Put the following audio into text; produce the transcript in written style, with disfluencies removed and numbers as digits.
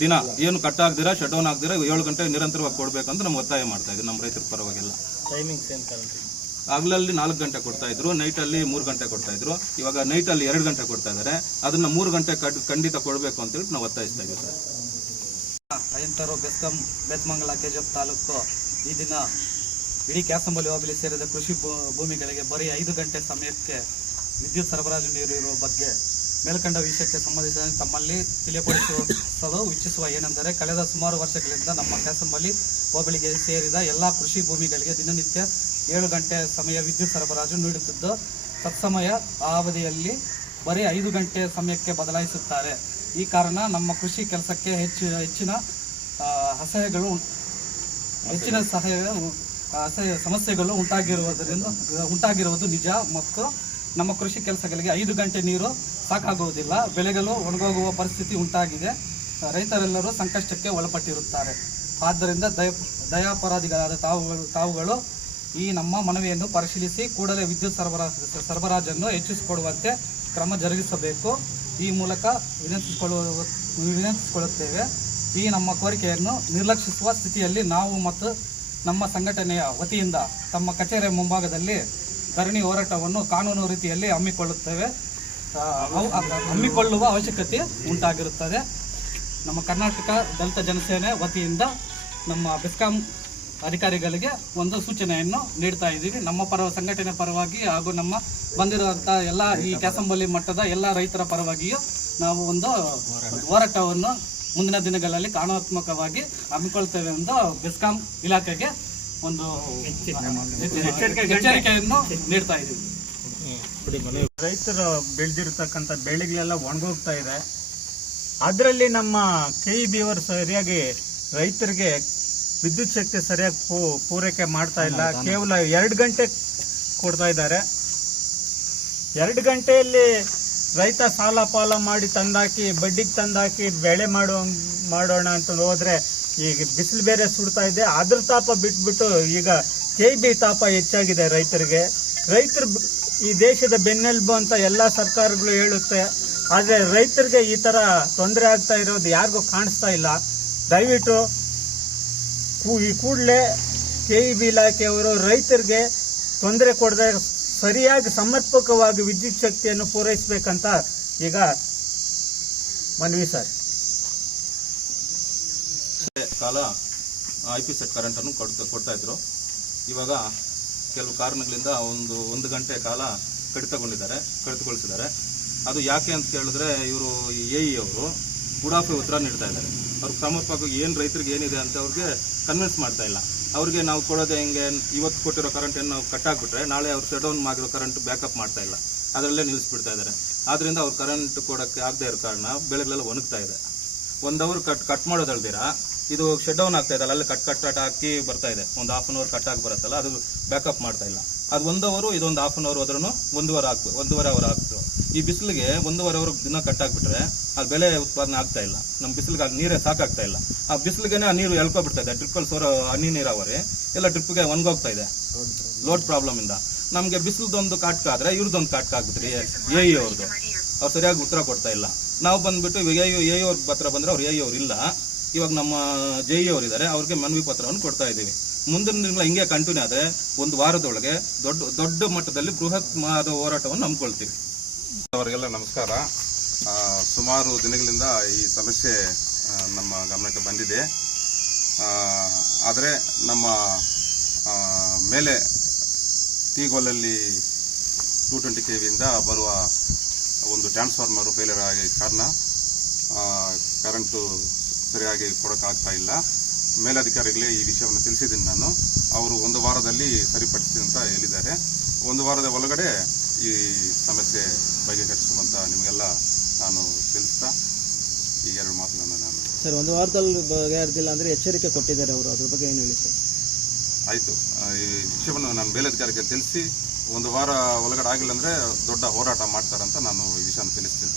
ದಿನ ಏನು cut ಆಗದಿರಾ shut down ಆಗದಿರಾ 7 ಗಂಟೆ ನಿರಂತರವಾಗಿ ಕೊಡಬೇಕಂತ ನಾವು ಒತ್ತಾಯ ಮಾಡ್ತಾ ಇದ್ದೀವಿ ನಮ್ಮ ರೈತರ ಪರವಾಗೆಲ್ಲ. ಟೈಮಿಂಗ್ಸ್ ಏನು ಕರೆಂಟ್? ಹಗಲಲ್ಲಿ 4 ಗಂಟೆ ಕೊಡ್ತಾ ಇದ್ರು, ನೈಟಲ್ಲಿ 3 ಗಂಟೆ ಕೊಡ್ತಾ ಇದ್ರು. ಇವಾಗ ನೈಟಲ್ಲಿ 2 ಗಂಟೆ ಕೊಡ್ತಾ ಇದ್ದಾರೆ. ಅದನ್ನ 3 ಗಂಟೆ ಖಂಡಿತ ಕೊಡಬೇಕು ಅಂತ ಹೇಳಿ ನಾವು ಒತ್ತಾಯಿಸ್ತಾ ಇದ್ದೀವಿ ಸರ್. ಅಯ್ಯಂತರು ಬೆಸ್ಕಾಂ ಬೇತಮಂಗಲ ಕೆಜಿಎಫ್ ತಾಲೂಕು ಈ ದಿನ ಇಡೀ ಕ್ಯಾಸಂಬಲಿ ಹೋಬಳಿ ಸೇರಿದ ಕೃಷಿ ಭೂಮಿಗಳಿಗೆ ಬರೀ 5 ಗಂಟೆ ಸಮಯಕ್ಕೆ ವಿದ್ಯುತ್ ಸರಬರಾಜು ನೀಡಿರುವ ಬಗ್ಗೆ ಮೇಲ್ಕಂಡ ವಿಷಯಕ್ಕೆ ಸಂಬಂಧಿಸಿದಂತೆ ತಮ್ಮಲ್ಲಿ ತಿಳಿಯಪಡಿಸಲು ಇಚ್ಛಿಸುವ ಏನೆಂದರೆ, ಕಳೆದ ಸುಮಾರು ವರ್ಷಗಳಿಂದ ನಮ್ಮ ಕ್ಯಾಸಂಬಲಿ ಹೋಬಳಿಗೆ ಸೇರಿದ ಎಲ್ಲ ಕೃಷಿ ಭೂಮಿಗಳಿಗೆ ದಿನನಿತ್ಯ 7 ಗಂಟೆ ಸಮಯ ವಿದ್ಯುತ್ ಸರಬರಾಜು ನೀಡುತ್ತಿದ್ದು, ತತ್ಸಮಯ ಆ ಅವಧಿಯಲ್ಲಿ ಬರೀ 5 ಗಂಟೆ ಸಮಯಕ್ಕೆ ಬದಲಾಯಿಸುತ್ತಾರೆ. ಈ ಕಾರಣ ನಮ್ಮ ಕೃಷಿ ಕೆಲಸಕ್ಕೆ ಹೆಚ್ಚಿನ ಸಮಸ್ಯೆಗಳು ಉಂಟಾಗಿರುವುದು ನಿಜ ಮತ್ತು ನಮ್ಮ ಕೃಷಿ ಕೆಲಸಗಳಿಗೆ 5 ಗಂಟೆ ನೀರು ಸಾಕಾಗುವುದಿಲ್ಲ. ಬೆಳೆಗಳು ಒಣಗೋಗುವ ಪರಿಸ್ಥಿತಿ ಉಂಟಾಗಿದೆ. ರೈತರೆಲ್ಲರೂ ಸಂಕಷ್ಟಕ್ಕೆ ಒಳಪಟ್ಟಿರುತ್ತಾರೆ. ಆದ್ದರಿಂದ ದಯಾಪರಾಧಿಗಳಾದ ತಾವುಗಳು ಈ ನಮ್ಮ ಮನವಿಯನ್ನು ಪರಿಶೀಲಿಸಿ ಕೂಡಲೇ ವಿದ್ಯುತ್ ಸರಬರಾಜನ್ನು ಹೆಚ್ಚಿಸಿಕೊಡುವಂತೆ ಕ್ರಮ ಜರುಗಿಸಬೇಕು. ಈ ಮೂಲಕ ವಿನಂತಿಸಿಕೊಳ್ಳುತ್ತೇವೆ. ಈ ನಮ್ಮ ಕೋರಿಕೆಯನ್ನು ನಿರ್ಲಕ್ಷಿಸುವ ಸ್ಥಿತಿಯಲ್ಲಿ ನಾವು ಮತ್ತು ನಮ್ಮ ಸಂಘಟನೆಯ ವತಿಯಿಂದ ತಮ್ಮ ಕಚೇರಿಯ ಮುಂಭಾಗದಲ್ಲಿ ಧರಣಿ ಹೋರಾಟವನ್ನು ಕಾನೂನು ರೀತಿಯಲ್ಲಿ ಹಮ್ಮಿಕೊಳ್ಳುವ ಅವಶ್ಯಕತೆ ಉಂಟಾಗಿರುತ್ತದೆ. ನಮ್ಮ ಕರ್ನಾಟಕ ದಲಿತ ಜನಸೇನೆ ವತಿಯಿಂದ ನಮ್ಮ ಬೆಸ್ಕಾಂ ಅಧಿಕಾರಿಗಳಿಗೆ ಒಂದು ಸೂಚನೆಯನ್ನು ನೀಡ್ತಾ ಇದ್ದೀವಿ. ನಮ್ಮ ಸಂಘಟನೆ ಪರವಾಗಿ ಹಾಗೂ ನಮ್ಮ ಬಂದಿರುವಂಥ ಎಲ್ಲ ಈ ಕ್ಯಾಸಂಬಲಿ ಮಟ್ಟದ ಎಲ್ಲ ರೈತರ ಪರವಾಗಿಯೂ ನಾವು ಒಂದು ಹೋರಾಟವನ್ನು ಮುಂದಿನ ದಿನಗಳಲ್ಲಿ ಕಾನೂನಾತ್ಮಕವಾಗಿ ಹಮ್ಮಿಕೊಳ್ತೇವೆ ಎಂದು ಬೆಸ್ಕಾಂ ಇಲಾಖೆಗೆ ಒಂದು ಎಚ್ಚರಿಕೆಯನ್ನು ನೀಡ್ತಾ ಇದ್ದೀವಿ. ರೈತರು ಬೆಳೆದಿರ್ತಕ್ಕಂಥ ಬೆಳೆಗಳೆಲ್ಲ ಒಣಗೋಗ್ತಾ ಇದೆ. ಅದರಲ್ಲಿ ನಮ್ಮ KEB ಅವರು ಸರಿಯಾಗಿ ರೈತರಿಗೆ ವಿದ್ಯುತ್ ಶಕ್ತಿ ಸರಿಯಾಗಿ ಪೂರೈಕೆ ಮಾಡ್ತಾ ಇಲ್ಲ. ಕೇವಲ 2 ಗಂಟೆ ಕೊಡ್ತಾ ಇದ್ದಾರೆ. 2 ಗಂಟೆಯಲ್ಲಿ ರೈತ ಸಾಲ ಪಾಲ ಮಾಡಿ ತಂದಾಕಿ ಬಡ್ಡಿಗೆ ತಂದಾಕಿ ಬೆಳೆ ಮಾಡೋಣ ಅಂತ ಹೋದ್ರೆ ಈಗ ಬಿಸಿಲು ಬೇರೆ ಸುಡ್ತಾ ಇದೆ. ಅದ್ರ ತಾಪ ಬಿಟ್ಬಿಟ್ಟು ಈಗ KEB ತಾಪ ಹೆಚ್ಚಾಗಿದೆ ರೈತರಿಗೆ. ರೈತರು ಈ ದೇಶದ ಬೆನ್ನೆಲುಬು ಅಂತ ಎಲ್ಲಾ ಸರ್ಕಾರಗಳು ಹೇಳುತ್ತೆ. ಆದ್ರೆ ರೈತರಿಗೆ ಈ ತರ ತೊಂದರೆ ಆಗ್ತಾ ಇರೋದು ಯಾರಿಗೂ ಕಾಣಿಸ್ತಾ ಇಲ್ಲ. ದಯವಿಟ್ಟು ಈ ಕೂಡಲೇ KEB ಇಲಾಖೆಯವರು ರೈತರಿಗೆ ತೊಂದರೆ ಕೊಡದೆ ಸರಿಯಾಗಿ ಸಮರ್ಪಕವಾಗಿ ವಿದ್ಯುತ್ ಶಕ್ತಿಯನ್ನು ಪೂರೈಸಬೇಕಂತ ಈಗ ಮನವಿ ಸರ್. ಕಾಲ IP ಸೆಟ್ ಕರೆಂಟ್ ಅನ್ನು ಕೊಡ್ತಾ ಇದ್ರು. ಇವಾಗ ಕೆಲವು ಕಾರಣಗಳಿಂದ ಒಂದು ಗಂಟೆ ಕಾಲ ಕಡಿತಗೊಳಿಸಿದ್ದಾರೆ. ಅದು ಯಾಕೆ ಅಂತ ಕೇಳಿದ್ರೆ ಇವರು AE ಅವರು ಉಡಾಫೆ ಉತ್ತರ ನೀಡ್ತಾ ಇದ್ದಾರೆ. ಅವ್ರು ಸಮರ್ಪಕವಾಗಿ ಏನು ರೈತರಿಗೆ ಏನಿದೆ ಅಂತ ಅವ್ರಿಗೆ ಕನ್ವಿನ್ಸ್ ಮಾಡ್ತಾ ಇಲ್ಲ. ಅವ್ರಿಗೆ ನಾವು ಕೊಡೋದೇ ಹಿಂಗೆ ಇವತ್ತು ಕೊಟ್ಟಿರೋ ಕರೆಂಟ್ ಏನು ನಾವು ಕಟ್ ಆಗಿಬಿಟ್ರೆ ನಾಳೆ ಅವ್ರು ಶಟ್ ಡೌನ್ ಮಾಡಿರೋ ಕರೆಂಟ್ ಬ್ಯಾಕಪ್ ಮಾಡ್ತಾ ಇಲ್ಲ, ಅದರಲ್ಲೇ ನಿಲ್ಲಿಸ್ಬಿಡ್ತಾ ಇದ್ದಾರೆ. ಆದ್ರಿಂದ ಅವ್ರು ಕರೆಂಟ್ ಕೊಡೋಕ್ಕೆ ಆಗದೆ ಇರೋ ಕಾರಣ ಬೆಳೆಗಳೆಲ್ಲ ಒಣಗ್ತಾ ಇದೆ. 1 ಅವರ್ ಕಟ್ ಮಾಡೋದಲ್ದಿರಾ ಇದು ಶಟ್ ಡೌನ್ ಆಗ್ತಾ ಇದೆ, ಅಲ್ಲಿ ಕಟ್ ಹಾಕಿ ಬರ್ತಾ ಇದೆ. ಒಂದು ½ ಅವರ್ ಕಟ್ ಆಗಿ ಬರುತ್ತಲ್ಲ, ಅದು ಬ್ಯಾಕಪ್ ಮಾಡ್ತಾ ಇಲ್ಲ. ಅದು 1 ಅವರು ಇದೊಂದು ½ ಅವರ್ ಹೋದ್ರೂ 1.5 ಅವರ್ ಆಗ್ತು. ಈ ಬಿಸಿಲಿಗೆ 1.5 ಅವರ್ ದಿನ ಕಟ್ ಆಗಿಬಿಟ್ರೆ ಅದು ಬೆಳೆ ಉತ್ಪಾದನೆ ಆಗ್ತಾ ಇಲ್ಲ. ನಮ್ಮ ಬಿಸಿಲಿಗೆ ಅದು ನೀರೇ ಸಾಕಾಗ್ತಾ ಇಲ್ಲ. ಆ ಬಿಸಿಲಿಗೆ ಆ ನೀರು ಎಳ್ಕೊಬಿಡ್ತಾ ಇದೆ. ಡ್ರಿಪ್ಪಲ್ಲಿ ಸೋರೋ ಹನಿ ನೀರಾವರಿ ಎಲ್ಲ ಡ್ರಿಪ್ಗೆ ಒಣಗೋಗ್ತಾ ಇದೆ ಲೋಡ್ ಪ್ರಾಬ್ಲಮ್ ಇಂದ. ನಮಗೆ ಬಿಸಿಲದೊಂದು ಕಾಟ್ಕ ಆದ್ರೆ ಇವ್ರದ್ದೊಂದು ಕಾಟ್ಕ ಆಗ್ಬಿಟ್ರಿ AE ಅವ್ರದ್ದು. ಅವ್ರು ಸರಿಯಾಗಿ ಉತ್ತರ ಕೊಡ್ತಾ ಇಲ್ಲ. ನಾವು ಬಂದ್ಬಿಟ್ಟು AE ಅವ್ರ ಪತ್ರ ಬಂದ್ರೆ ಅವ್ರು AE ಅವ್ರು ಇಲ್ಲ. ಇವಾಗ ನಮ್ಮ JE ಅವರು ಇದ್ದಾರೆ, ಅವ್ರಿಗೆ ಮನವಿ ಪತ್ರವನ್ನು ಕೊಡ್ತಾ ಇದ್ದೀವಿ. ಮುಂದಿನ ದಿನಗಳ ಹಿಂಗೆ ಕಂಟಿನ್ಯೂ ಆದರೆ 1 ವಾರದೊಳಗೆ ದೊಡ್ಡ ಮಟ್ಟದಲ್ಲಿ ಬೃಹತ್ ಹೋರಾಟವನ್ನು ಹಮ್ಮಿಕೊಳ್ತೀವಿ. ಅವರಿಗೆಲ್ಲ ನಮಸ್ಕಾರ. ಸುಮಾರು ದಿನಗಳಿಂದ ಈ ಸಮಸ್ಯೆ ನಮ್ಮ ಗಮನಕ್ಕೆ ಬಂದಿದೆ. ಆದರೆ ನಮ್ಮ ಮೇಲೆ ತೀಗೋಲಲ್ಲಿ 220 kV ಬರುವ ಒಂದು ಟ್ರಾನ್ಸ್ಫಾರ್ಮರ್ ಫೇಲಿಯರ್ ಆಗಿ ಕಾರಣ ಕರೆಂಟು ಸರಿಯಾಗಿ ಕೊಡೋಕ್ಕಾಗ್ತಾ ಇಲ್ಲ. ಮೇಲಧಿಕಾರಿಗಳೇ ಈ ವಿಷಯವನ್ನು ತಿಳಿಸಿದ್ದೀನಿ ನಾನು. ಅವರು 1 ವಾರದಲ್ಲಿ ಸರಿಪಡಿಸಿ ಅಂತ ಹೇಳಿದ್ದಾರೆ. 1 ವಾರದ ಒಳಗಡೆ ಈ ಸಮಸ್ಯೆ ಬಗೆಹರಿಸುವಂತ ನಿಮಗೆಲ್ಲ ನಾನು ತಿಳಿಸ್ತಾ ಈ 2 ಮಾತುಗಳನ್ನು ನಾನು ಸರ್ 1 ವಾರದಲ್ಲಿ ಬಗೆಹರಿದಿಲ್ಲ ಅಂದ್ರೆ ಎಚ್ಚರಿಕೆ ಕೊಟ್ಟಿದ್ದಾರೆ ಅವರು. ಅದ್ರ ಬಗ್ಗೆ ಏನು ಹೇಳಿ ಸರ್? ಆಯಿತು, ಈ ವಿಷಯವನ್ನು ನಾನು ಮೇಲಧಿಕಾರಿಗೆ ತಿಳಿಸಿ 1 ವಾರ ಒಳಗಡೆ ಆಗಿಲ್ಲ ಅಂದ್ರೆ ದೊಡ್ಡ ಹೋರಾಟ ಮಾಡ್ತಾರಂತ ನಾನು ಈ ವಿಷಯವನ್ನು ತಿಳಿಸ್ತೀನಿ.